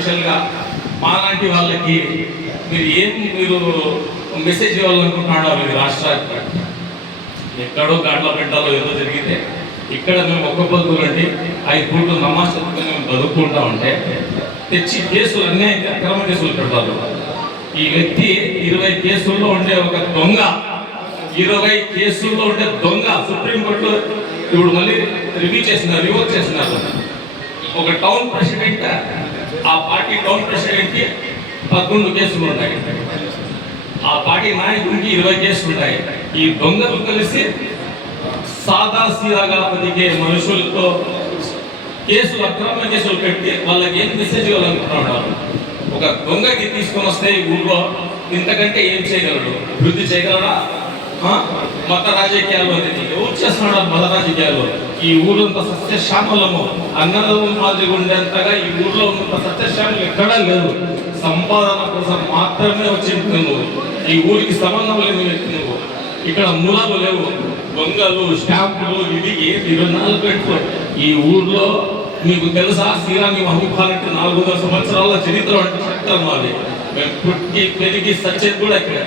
స్పెషల్గా మాలాంటి వాళ్ళకి మీరు ఏం మీరు మెసేజ్ ఇవ్వాలనుకుంటున్నాడో మీరు రాష్ట్రానికి ఎక్కడో గాడ్ల పెట్టాలో ఏదో జరిగితే ఇక్కడ మేము ఒక్క పొద్దులండి ఐదు పూట్లు నమాజ్ చదువుకుని మేము బతుకుంటా ఉంటే తెచ్చి కేసులు అన్నీ అక్రమ కేసులు పెడతారు. ఈ వ్యక్తి ఇరవై కేసుల్లో ఉండే ఒక దొంగ ఇరవై కేసుల్లో ఉండే దొంగ సుప్రీంకోర్టులో ఇప్పుడు మళ్ళీ రివ్యూ చేస్తున్నారు రివోక్ చేసినారు ఒక టౌన్ ప్రెసిడెంట్ ఆ పార్టీ టౌన్ ప్రెసిడెంట్కి పదకొండు కేసులు ఉన్నాయి. ఆ పార్టీ నాయకుడికి ఇరవై కేసులు ఉంటాయి. ఈ దొంగలు కలిసి సాదా సీదాగా బతికే మనుషులతో కేసులు అక్రమ కేసులు పెట్టి వాళ్ళకి ఏం మెసేజ్ ఇవ్వాలనుకుంటున్నారు ఒక దొంగకి తీసుకొని వస్తే ఊళ్ళో ఇంతకంటే ఏం చేయగలడు? వృద్ధి చేయగలడా? మత రాజకీయాలు అనేది ఎవరు చేస్తున్నాడు మత రాజకీయాలు ఈ ఊరంత సత్యశ్యామలము అన్నదం మాదిరి ఉండేంతగా ఈ ఊర్లో ఉన్నంత సత్యశ్యామలు ఎక్కడా లేదు సంపాదన కోసం మాత్రమే వచ్చి నువ్వు ఈ ఊరికి సంబంధం లేని వ్యక్తి నువ్వు. ఇక్కడ మూలాలు లేవు. బొంగలు స్టాంపులు ఇవి ఏది ఇరవై నాలుగు గంటలు ఈ ఊర్లో మీకు తెలుసా? శ్రీరామి మహిపాలంటే నాలుగు వందల సంవత్సరాల చరిత్ర అంటే చెప్తారు మాది. మేము పుట్టి పెరిగి సచ్చేది కూడా ఇక్కడ.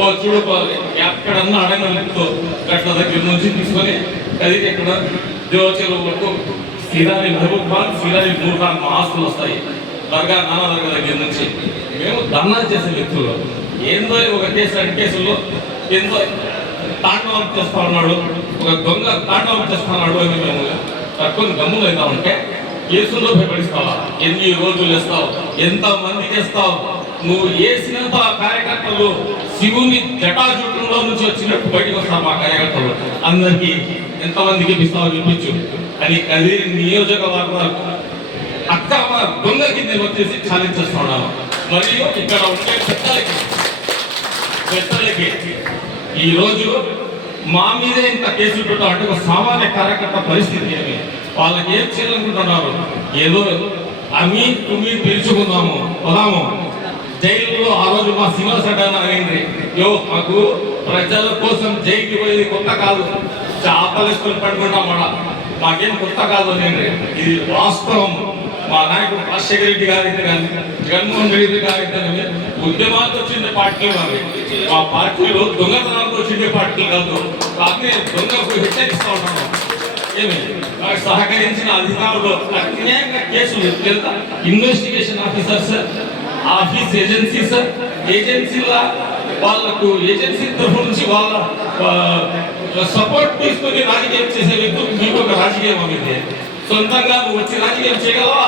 ఓ చూడుకోవాలి ఎక్కడన్నా అడగలేదు గట్ల దగ్గర నుంచి తీసుకొని అది ఎక్కడ? దేవచరు వరకు శ్రీరామి మహబూబ్ ఖాన్ శ్రీరామి మా ఆస్తులు వస్తాయి. దర్గా నానా దర్గా దగ్గర నుంచి. మేము ధర్నా చేసే వ్యక్తులు. ఏందో ఒక కేసు రెండు కేసుల్లో ఏందో తాండవం చేస్తా ఉన్నాడు ఒక దొంగ తాండవం చేస్తా ఉన్నాడు అని మేము తక్కువ గమ్ములు అవుతా ఉంటే కేసుల్లో భయపడిస్తావా? ఎన్ని రోజులు వేస్తావు? ఎంత మంది వేస్తావు? నువ్వు వేసినంత కార్యకర్తలు శివుని జటాజుటంలో నుంచి వచ్చినట్టు బయటకు వస్తారు మా కార్యకర్తలు. అందరికీ ఎంతమందికి గెలిపిస్తామో చూపించు అని కదిరి నియోజకవర్గ. మా దొంగకి నేను వచ్చేసి ఛాలెంజ్ చేస్తున్నాను మరియు ఇక్కడ ఉండే పెద్దలకి పెద్దలకి ఈరోజు మా మీదే ఇంత కేసులు పెట్టాం అంటే ఒక సామాన్య కార్యకర్త పరిస్థితి ఏమి? వాళ్ళకి ఏం చేయాలనుకుంటున్నారు? ఏదో అమీ తుమి పిలుచుకుందాము పోదాము. జైల్లో ఆ రోజు మా సినిమా రెడ్డి అయింది. యో మాకు ప్రజల కోసం జైలుకి పోయేది కొత్త కాదు. చాపలేసుకొని పడుకుంటాం మన మాకేం కొత్త కాదు అనేది. ఇది వాస్తవం. మా నాయకుడు రాజశేఖర రెడ్డి గారి కానీ జగన్మోహన్ రెడ్డి గారి కానీ ఉద్యమాలతో వచ్చిన పార్టీలు అవి మా పార్టీలో దొంగతనాలతో వచ్చిండే పార్టీలు కాదు. కానీ దొంగకు హెచ్చరిస్తూ ఉన్నాము ఏమి? నాకు సహకరించిన అధికారులు అన్యాయంగా కేసులు లేదా ఇన్వెస్టిగేషన్ ఆఫీసర్స్ ఆఫీస్ ఏజెన్సీస్ ఏజెన్సీల వాళ్ళకు ఏజెన్సీ తరఫు నుంచి వాళ్ళ సపోర్ట్ తీసుకుని రాజకీయం చేసే వ్యక్తులు మీకు ఒక రాజకీయం అమ్మింది సొంతంగా నువ్వు వచ్చి రాజకీయం చేయగలవా?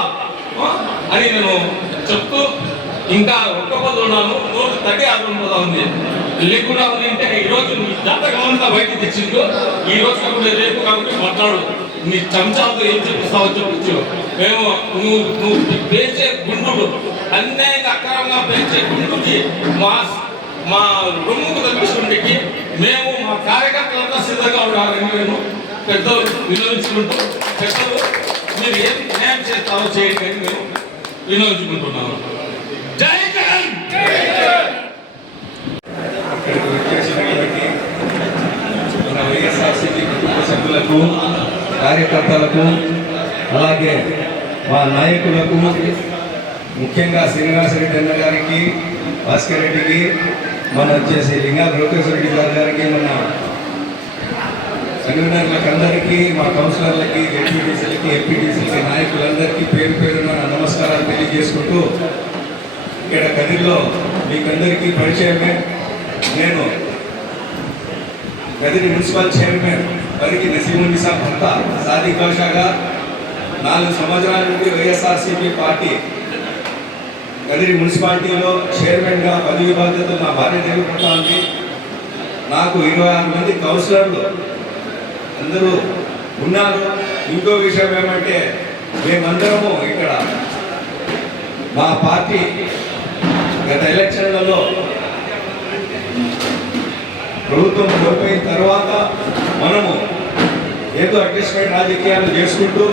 అని నేను చెప్తూ ఇంకా ఒక్క పది ఉన్నాను నూట తగ్గి ఆరు పదా ఉంది. లేకుండా ఉంది అంటే ఈ నీ జాతకం అంతా బయటకు తెచ్చిండు. ఈ రోజు కాకుండా రేపు కాబట్టి మాట్లాడు. నీ చంచాలతో ఏం చెప్పిస్తావో చెప్పచ్చు మేము నువ్వు నువ్వు పేర్చే గుండు అన్యాయంగా అక్రమంగా పెంచే గుండుకి మా మా రొమ్ముకు తప్పించుకుంటే మేము మా కార్యకర్తలంతా సిద్ధంగా ఉండాలని మేము పెద్దలు వినియోగించుకుంటూ పెద్దలు మీరు ఏం న్యాయం చేస్తారో చేయండి అని మేము వినియోగించుకుంటున్నాము. జై జగన్! సభ్యులకు కార్యకర్తలకు అలాగే మా నాయకులకు ముఖ్యంగా శ్రీనివాసరెడ్డి అన్న గారికి భాస్కర్ రెడ్డికి మన వచ్చేసి లింగా లోకేశ్వర రెడ్డి గారి గారికి మన కన్వీనర్లకు అందరికీ మా కౌన్సిలర్లకి ఎంపీటీసీలకి ఎంపీటీసీలకి నాయకులందరికీ పేరు పేరున నమస్కారాలు తెలియజేసుకుంటూ ఇక్కడ గదిలో మీకందరికీ పరిచయమే నేను గదిరి మున్సిపల్ చైర్మన్ వరికి నసీముల్ భర్త సాదిక్ బాషాగా నాలుగు సంవత్సరాల నుండి వైఎస్ఆర్సీపీ పార్టీ గదిరి మున్సిపాలిటీలో చైర్మన్గా పదవి బాధ్యతలు నా భార్య దేవపడతా ఉంది నాకు ఇరవై ఆరు మంది కౌన్సిలర్లు అందరూ ఉన్నారు. ఇంకో విషయం ఏమంటే మేమందరము ఇక్కడ మా పార్టీ గత ఎలక్షన్లలో ప్రభుత్వం కోల్పోయిన తర్వాత మనము ఏదో అడ్జస్ట్మెంట్ రాజకీయాలు చేసుకుంటూ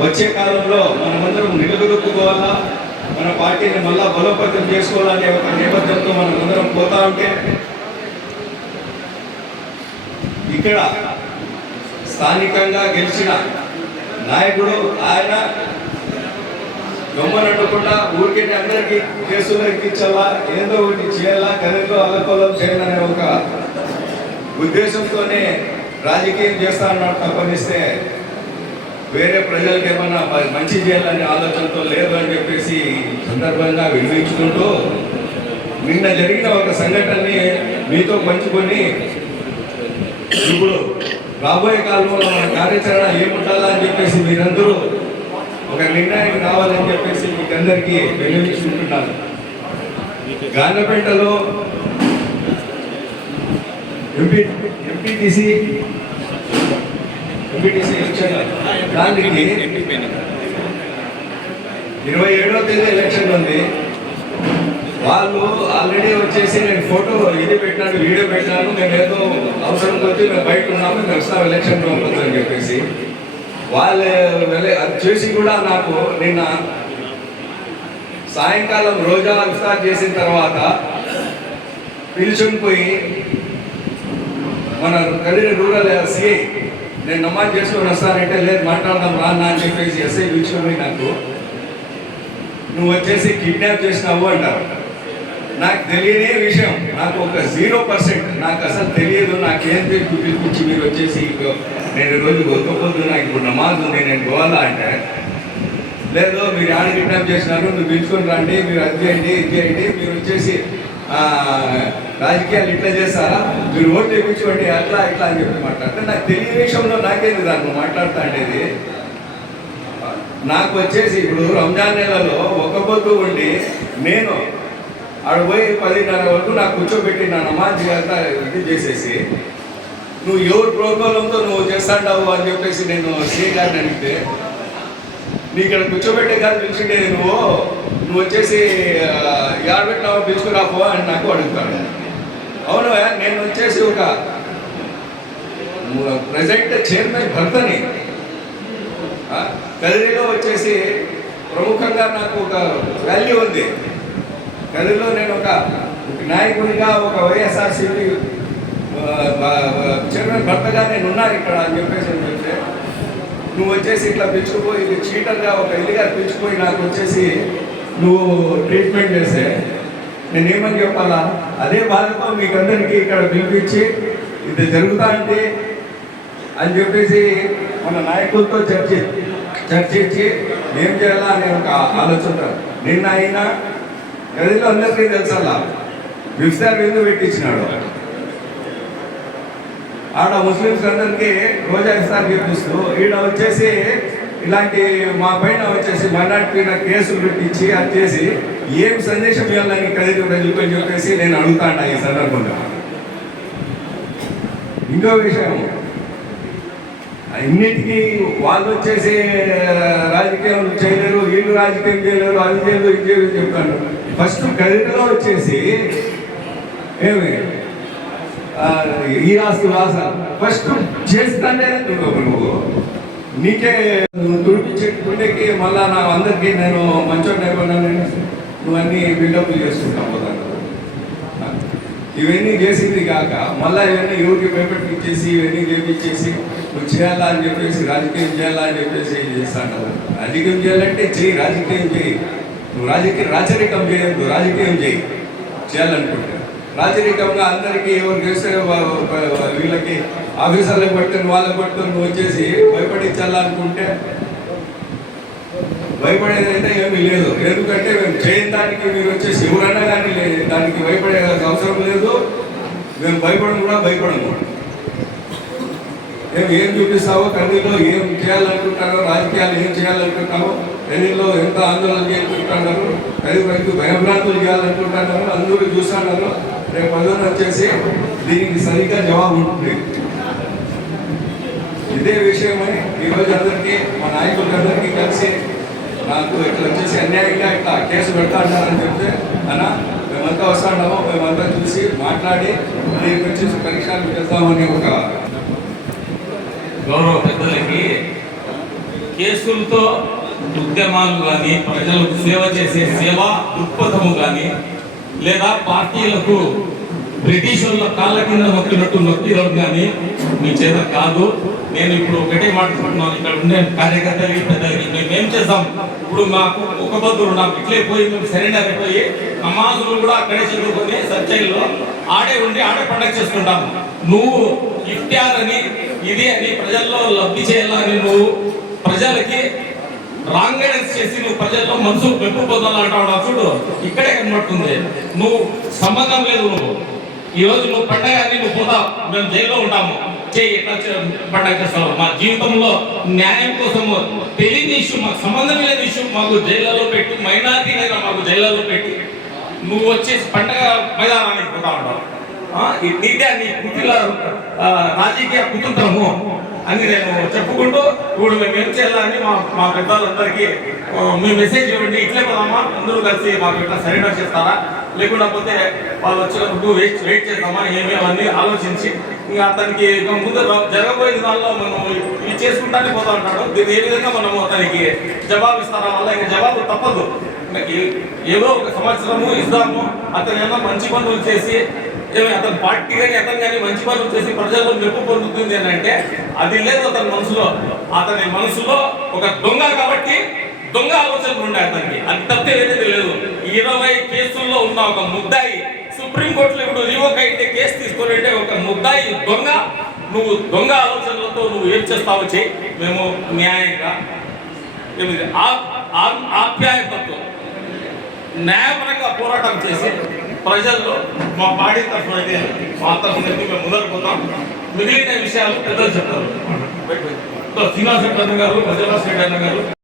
వచ్చే కాలంలో మనమందరం నిలదొక్కుకోవాలా మన పార్టీని మళ్ళా బలోపేతం చేసుకోవాలనే ఒక నేపథ్యంతో మనం అందరం పోతా ఉంటే ఇక్కడ స్థానికంగా గెలిచిన నాయకుడు ఆయన గమ్మనట్టుకుండా ఊరికే అందరికీ కేసులు ఎక్కించాలా ఏదో ఒకటి చేయాలా కరెంట్లో అల్లకొల్లం చేయాలనే ఒక ఉద్దేశంతోనే రాజకీయం చేస్తానన్నాడు తప్పనిస్తే వేరే ప్రజలకు ఏమన్నా మంచి చేయాలనే ఆలోచనతో లేదు అని చెప్పేసి సందర్భంగా వినియోగించుకుంటూ నిన్న జరిగిన ఒక సంఘటనని మీతో పంచుకొని ఇప్పుడు రాబోయే కాలంలో మన కార్యాచరణ ఏముండాలా అని చెప్పేసి మీరందరూ ఒక నిర్ణయం రావాలని చెప్పేసి మీకందరికీ అందరికీ వినియోగించుకుంటున్నాను గాంధపేటలో ఎంపీ ఎంపీటీసీ ఎంపీటీసీ ఎలక్షన్ దానికి ఇరవై ఏడో తేదీ ఎలక్షన్ ఉంది. వాళ్ళు ఆల్రెడీ వచ్చేసి నేను ఫోటో ఇది పెట్టినాను వీడియో పెట్టినాను నేను ఏదో అవసరం కొద్దీ మేము బయట ఉన్నాము మేము వస్తాం ఎలక్షన్ ఉంటుంది అని చెప్పేసి. వాళ్ళు అది చేసి కూడా నాకు నిన్న సాయంకాలం రోజా ఇఫ్తార్ చేసిన తర్వాత పిలుచుని పోయి మన కదిరి రూరల్ సిఐ నేను నమాజ్ చేసుకొని వస్తానంటే లేదు మాట్లాడదాం రానా అని చెప్పేసి ఎస్ఐ పిలుచుకొని నాకు నువ్వు వచ్చేసి కిడ్నాప్ చేసినావు అంటారు. నాకు తెలియనే విషయం నాకు ఒక జీరో పర్సెంట్ నాకు అసలు తెలియదు నాకేం తెలియదు పిలిపించి మీరు వచ్చేసి నేను రోజు గొప్పపోద్దు నాకు ఇప్పుడు నమాజ్ ఉంది నేను పోవాలా అంటే లేదు మీరు ఆడ కిడ్నాప్ చేసినారు మీరు పిలుచుకొని రండి మీరు అది చేయండి ఇది చేయండి మీరు వచ్చేసి రాజకీయాలు ఇట్లా చేస్తారా మీరు ఓట్లు కూర్చోండి అట్లా ఇట్లా అని చెప్పి మాట్లాడితే నాకు తెలియని విషయంలో నాకేది దాన్ని మాట్లాడుతా అనేది నాకు వచ్చేసి ఇప్పుడు రంజాన్ నెలలో ఒక పొద్దు ఉండి నేను ఆడ పోయి పదిన్నర వరకు నాకు కూర్చోబెట్టి నా నమాజ్ అంతా ఇది చేసేసి నువ్వు ఎవరు ప్రోగ్రాంతో నువ్వు చేస్తాంటావు అని చెప్పేసి నేను శ్రీ గారిని అడిగితే నీ ఇక్కడ కూర్చోబెట్టే కాదు పిలిచిండే నువ్వు నువ్వు వచ్చేసి యాడబెట్టినావు పిలుచుకురాపో అని నాకు అడుగుతాడు. అవును నేను వచ్చేసి ఒక ప్రజెంట్ చైర్మన్ భర్తని. కదిరిలో వచ్చేసి ప్రముఖంగా నాకు ఒక వాల్యూ ఉంది. కదిరిలో నేను ఒక నాయకుడిగా ఒక వైఎస్ఆర్సీపీ చైర్మన్ భర్తగా నేను ఉన్నాను ఇక్కడ అని చెప్పేసి చెప్తే నువ్వు వచ్చేసి ఇట్లా పిలుచుకుపోయి చీటర్గా ఒక ఇల్లుగా పిలుచుకుపోయి నాకు వచ్చేసి నువ్వు ట్రీట్మెంట్ చేస్తే నేను ఏమని చెప్పాలా? అదే బాధతో మీకందరికీ ఇక్కడ పిలిపించి ఇది జరుగుతా అంటే అని చెప్పేసి మన నాయకులతో చర్చి చర్చించి ఏం చేయాలా అనే ఒక ఆలోచన. నిన్న అయినా గదిలో అందరికీ తెలుసల్లా విస్తార్ ఎందుకు పెట్టించినాడు? ఆడ ముస్లిమ్స్ అందరికీ రోజా ఇస్తారు చూపిస్తూ ఈడ వచ్చేసి ఇలాంటి మా పైన వచ్చేసి మైనార్టీ పైన కేసులు పెట్టించి అది చేసి ఏం సందేశం ఇవ్వాలని కదిరి ప్రజలకు అని చెప్పేసి నేను అడుగుతాను ఈ సందర్భంగా. ఇంకో విషయం అన్నిటికీ వాళ్ళు వచ్చేసి రాజకీయం చేయలేరు వీళ్ళు రాజకీయం చేయలేరు అది చేయలేరు ఇది చెప్తాను ఫస్ట్ కదిరిలో వచ్చేసి ఏమి? ఈ రాసు రాస ఫస్ట్ చేస్తానే నువ్వు నువ్వు. నీకే నువ్వు మళ్ళా నా అందరికీ నేను మంచోడు అయిపోయినాను. నువ్వు అన్ని బిల్డప్ చేసుకుంటావు పోతాను ఇవన్నీ చేసింది కాక మళ్ళా ఇవన్నీ ఎవరికి పేపర్ ఇచ్చేసి ఇవన్నీ చేపించేసి నువ్వు చేయాలా అని చెప్పేసి రాజకీయం చేయాలా అని చెప్పేసి చేస్తాను రాజకీయం చేయాలంటే చేయి రాజకీయం చేయి. నువ్వు రాజకీయ రాచరికం చేయద్దు రాజకీయం చేయి. చేయాలనుకుంటే. రాజరికంగా అందరికీ ఎవరు చేస్తే వీళ్ళకి ఆఫీసర్లకు పట్టుకొని వాళ్ళకి పట్టుకొని వచ్చేసి భయపడించాలనుకుంటే భయపడేది అయితే ఏమీ లేదు. ఎందుకంటే మేము చేయని దానికి మీరు వచ్చేసి ఎవరన్నా కానీ లేదు దానికి భయపడే అవసరం లేదు. మేము భయపడము కూడా భయపడము. మేము ఏం చూపిస్తావో కన్నీలో ఏం చేయాలనుకుంటారో రాజకీయాలు ఏం చేయాలనుకుంటామో కన్నీలో ఎంత ఆందోళన చేయాలనుకుంటున్నారు రైతు రైతు భయభ్రాంతులు చేయాలనుకుంటున్నారు అందరూ చూస్తున్నారు రేపు పదవి వచ్చేసి దీనికి సరిగ్గా జవాబు ఉంటుంది. ఇదే విషయమై ఈరోజు అందరికీ మా నాయకులందరికీ కలిసి నాకు ఇట్లా వచ్చేసి అన్యాయంగా ఇట్లా కేసు పెడతా అంటారని చెప్తే అన్న మేమంతా వస్తాడామో మేమంతా చూసి మాట్లాడి దీనికి వచ్చేసి పరిష్కారం చేద్దామని ఒక గౌరవ పెద్దలకి కేసులతో ఉద్యమాలు కానీ ప్రజలకు సేవ చేసే సేవా దృక్పథము కానీ లేదా పార్టీలకు బ్రిటిష్ వాళ్ళ కాళ్ళ కింద నొక్కినట్టు నొక్కిరం కానీ మీ చేత కాదు. నేను ఇప్పుడు ఒకటే మాట్లాడుతున్నాను ఇక్కడ ఉండే కార్యకర్తలకి పెద్దలకి మేము ఏం చేస్తాం? ఇప్పుడు మాకు ఒక బద్దులు నాకు ఇట్లే పోయి మేము సరెండర్ అయిపోయి నమాజులు కూడా అక్కడే చదువుకొని సత్యంలో ఆడే ఉండి ఆడే పండగ చేసుకుంటాము. నువ్వు ఇఫ్తార్ అని ఇది అని ప్రజల్లో లబ్ధి చేయాలని నువ్వు ప్రజలకి రాంగ్ గైడెన్స్ చేసి నువ్వు ప్రజల్లో మనసు పెంపు పొందాలంటావు చూడు ఇక్కడే కనబడుతుంది. నువ్వు సంబంధం లేదు నువ్వు. ఈ నువ్వు పండగ అని నువ్వు పోతావు. మేము జైల్లో ఉంటాము. చేయి ఎట్లా పండగ మా జీవితంలో న్యాయం కోసము తెలియని ఇష్యూ మాకు సంబంధం లేని ఇష్యూ మాకు జైళ్ళలో పెట్టి మైనారిటీ అయినా మాకు జైళ్ళలో పెట్టి. నువ్వు వచ్చేసి పండగ మైదానానికి పోతా ఉంటావు. ఆ, నీదే నీ కుటిల రాజకీయ కుతంత్రము అని నేను చెప్పుకుంటూ ఇప్పుడు మేము ఏం చేయాలని మా మా పెద్దలందరికీ మీ మెసేజ్ ఇవ్వండి. ఇట్లే పోదామా? అందరూ కలిసి మాకు ఇట్లా సరెండర్ చేస్తారా? లేకుండా పోతే వాళ్ళు వచ్చినప్పుడు వెయిట్ వెయిట్ చేద్దామా? ఏమేమి? అవన్నీ ఆలోచించి అతనికి ముందు జరగబోయే దానిలో మనం ఇది చేసుకుంటానే పోతా ఉంటాడు దీన్ని ఏ విధంగా మనము అతనికి జవాబు ఇస్తారా? వల్ల ఇంకా జవాబు తప్పదు. ఇంకా ఏదో ఒక సంవత్సరము ఇస్తాము. అతను ఏమో మంచి పనులు చేసి అతని పార్టీ కానీ అతను కానీ మంచి పనులు చేసి ప్రజల్లో మెప్పు పొందుతుంది అని అంటే అది లేదు అతని మనసులో. అతని మనసులో ఒక దొంగ కాబట్టి దొంగ ఆలోచనలు ఉండే అతనికి. అది తప్పే లేదు. ఇరవై కేసుల్లో ఉన్న ఒక ముద్దాయి సుప్రీంకోర్టులో ఇప్పుడు రివోక్ అయితే కేసు తీసుకొని ఒక ముద్దాయి దొంగ నువ్వు దొంగ ఆలోచనలతో నువ్వు ఏం చేస్తావో చెయ్యి. మేము న్యాయంగా ఏమిది? ఆ- ఆ- ఆప్యాయతతో న్యాయపరంగా పోరాటం చేసి ప్రజల్లో మా పార్టీ తరఫున అయితే మా తరఫున మేము ముందరకు పోతాం. మిగిలిన విషయాలు పెద్దలు చెప్తారు శ్రీనివాస గారు రెడ్డి అన్న గారు